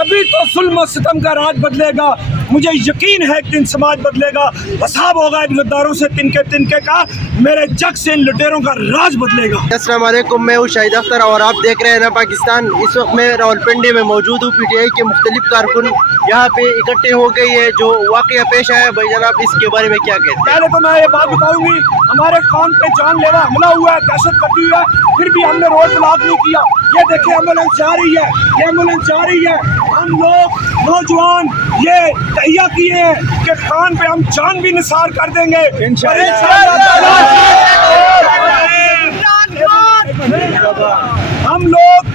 अभी तो जुल्म सितम का राज बदलेगा, मुझे यकीन है एक दिन समाज बदलेगा। हिसाब होगा इन गद्दारों से तिनके तिनके का, मेरे जग से इन लुटेरों का राज बदलेगा। अस्सलाम वालेकुम, मैं हूँ शाहिद अख्तर और आप देख रहे हैं ना पाकिस्तान। इस वक्त मैं रावलपिंडी में मौजूद हूँ। पीटीआई के मुख्तलिफ कारकुन यहाँ पे इकट्ठे हो गई है। जो वाक़या पेश आया भाई जनाब, इसके बारे में क्या कहते हैं? पहले तो मैं ये बात बताऊंगी, हमारे खान पे जानलेवा हमला हुआ है, दहशत गर्दी हुआ है, फिर भी हमने रोड ब्लॉक नहीं किया। ये देखिए एम्बुलेंस जा रही है, ये एम्बुलेंस जा रही है। हम लोग नौजवान ये तैयार किए हैं कि खान पे हम जान भी निसार कर देंगे हम लोग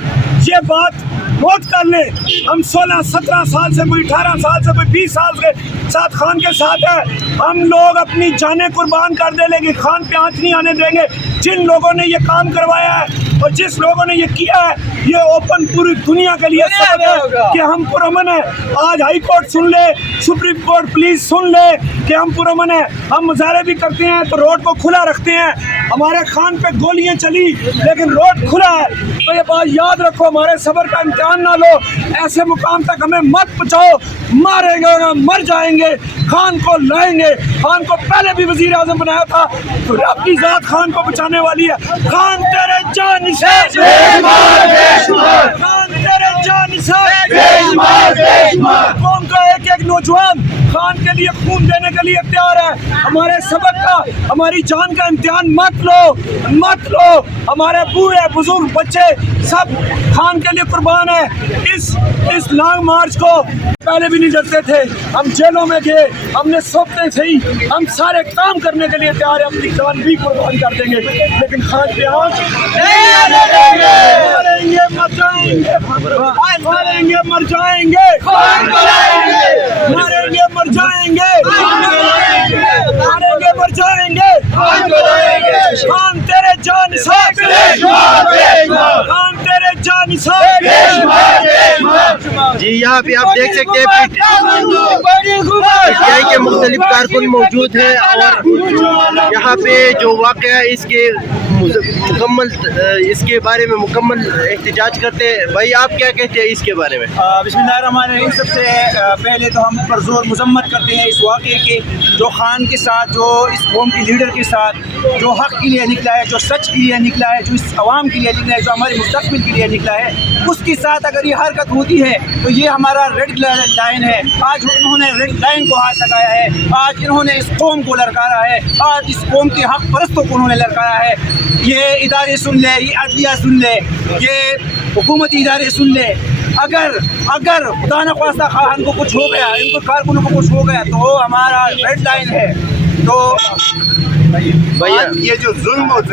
ये बात नोट कर ले। हम 16-17 साल से, कोई 18 साल से, कोई 20 साल के साथ खान के साथ है। हम लोग अपनी जानें कुर्बान कर दे, लेकिन खान पे आंच नहीं आने देंगे। जिन लोगों ने ये काम करवाया है और जिस लोगों ने ये किया है, ये ओपन पूरी दुनिया के लिए सबक है कि हम पुरअमन है। आज हाई कोर्ट सुन ले, सुप्रीम कोर्ट प्लीज सुन ले कि हम पुरअमन है। हम मुजाहरे भी करते हैं तो रोड को खुला रखते हैं। हमारे खान पे गोलियां चली लेकिन रोड खुला है, तो ये बात याद रखो। हमारे सब्र का इम्तिहान ना लो, ऐसे मुकाम तक हमें मत पहुंचाओ। मारेंगे, मर जाएंगे, खान को लाएंगे। खान को पहले भी वजीर आजम बनाया था, तो रब की जात खान को बचाने वाली है। खान तेरे जान से, खान तेरे जान से। कौम का एक एक नौजवान खान के लिए खून देने के लिए तैयार है। हमारे सबक का, हमारी जान का इम्तिहान मत लो, मत लो। हमारे बूढ़े बुजुर्ग बच्चे सब खान के लिए कुर्बान है। इस लॉन्ग मार्च को पहले भी नहीं डरते थे, हम जेलों में गए, हमने सोचते थे ही, हम सारे काम करने के लिए तैयार है, अपनी जान भी कुर्बान कर देंगे, लेकिन खान पे आंच नहीं आने देंगे। मारेंगे, मर जाएंगे, मारेंगे, मर जाएंगे, मारेंगे, मर जाएंगे, मारेंगे, मर जाएंगे। खान तेरे जान से, खान तेरे जान से। जी यहाँ पे आप देख सकते हैं पीटीआई के मुख्तलिफ कारकुन मौजूद हैं और यहाँ पे जो वाक़या इसके मुकम्मल, इसके बारे में मुकम्मल एहतजाज करते हैं। भाई आप क्या कहते हैं इसके बारे में? बिस्मिल्लाहिर्रहमानिर्रहीम। सबसे पहले तो हम परजोर मजम्मत करते हैं इस वाक़े के, जो खान के साथ, जो इस कौम के लीडर के साथ, जो हक़ के लिए निकला है, जो सच के लिए निकला है, जो इस अवाम के लिए निकला है, जो हमारे मुस्तक़बिल के लिए निकला है, उसके साथ अगर ये हरकत होती है तो ये हमारा रेड लाइन है। आज उन्होंने रेड लाइन को हाथ लगाया है, आज इन्होंने इस कौम को ललकारा है, आज इस कौम के हक़ परस्तों को उन्होंने ललकारा है। ये इदारे सुन ले, ये अदलिया सुन ले, ये हुकूमती इदारे सुन ले। अगर खुदा न ख्वास्ता खान को कुछ हो गया, इनको कारकुनों को कुछ हो गया, तो हमारा रेड लाइन है। तो आज ये जो जुल्म और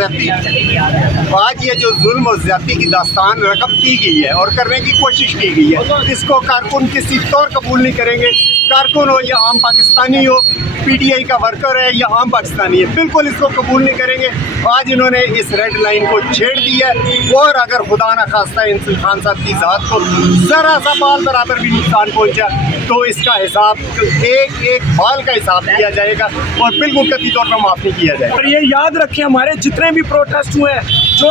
ज्यादती की दास्तान रकम की गई है और करने की कोशिश की गई है, इसको कारकुन किसी तौर कबूल नहीं करेंगे। कारकुन हो या आम पाकिस्तानी हो, पीटीआई का वर्कर है या आम पाकिस्तानी है, बिल्कुल इसको कबूल नहीं करेंगे। आज इन्होंने इस रेड लाइन को छेड़ दिया है और अगर खुदा न खास्ता इंसान खान साहब की ज़ात को ज़रा सा बाल बराबर भी नुकसान पहुंचा तो इसका हिसाब, एक एक बाल का हिसाब दिया जाएगा और बिल्कुल कभी तौर पर माफ़ नहीं किया जाएगा। और ये याद रखें, हमारे जितने भी प्रोटेस्ट हुए हैं, जो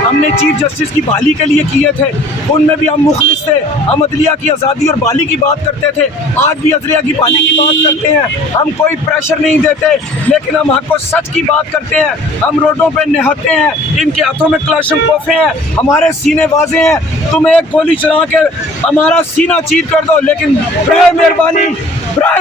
हमने चीफ जस्टिस की बहाली के लिए किए थे, उनमें भी हम मुखलिस थे। हम अदलिया की आज़ादी और बहाली की बात करते थे, आज भी अदलिया की बहाली की बात करते हैं। हम कोई प्रेशर नहीं देते, लेकिन हम हक को सच की बात करते हैं। हम रोडों पे निहत्ते हैं, इनके हाथों में क्लाशनकोफे हैं, हमारे सीने वाजे हैं। तुम एक गोली चला के हमारा सीना चीर कर दो, लेकिन बराए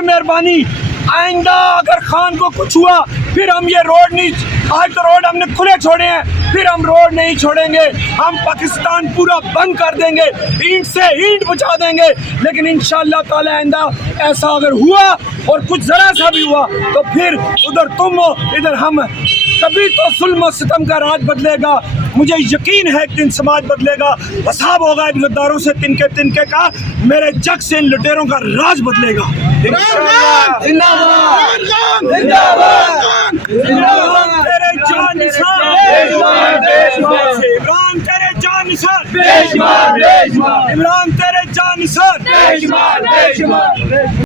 मेहरबानी आइंदा अगर खान को कुछ हुआ फिर हम ये रोड नहीं, आज तो रोड हमने खुले छोड़े हैं, फिर हम रोड नहीं छोड़ेंगे। हम पाकिस्तान पूरा बंद कर देंगे, ईंट से ईंट बुझा देंगे, लेकिन इंशाअल्लाह ताला आइंदा ऐसा अगर हुआ और कुछ ज़रा सा भी हुआ तो फिर उधर तुम हो, इधर हम। कभी तो जुल्म सितम का राज बदलेगा, मुझे यकीन है एक दिन समाज बदलेगा। हिसाब होगा इन गद्दारों से तिनके तिनके का, मेरे जग से इन लुटेरों का राज बदलेगा। इंशाअल्लाह। जिंदाबाद, जिंदाबाद, जिंदाबाद। तेरे जान निसार, इमरान तेरे जान निसार, इमरान तेरे जान निसार।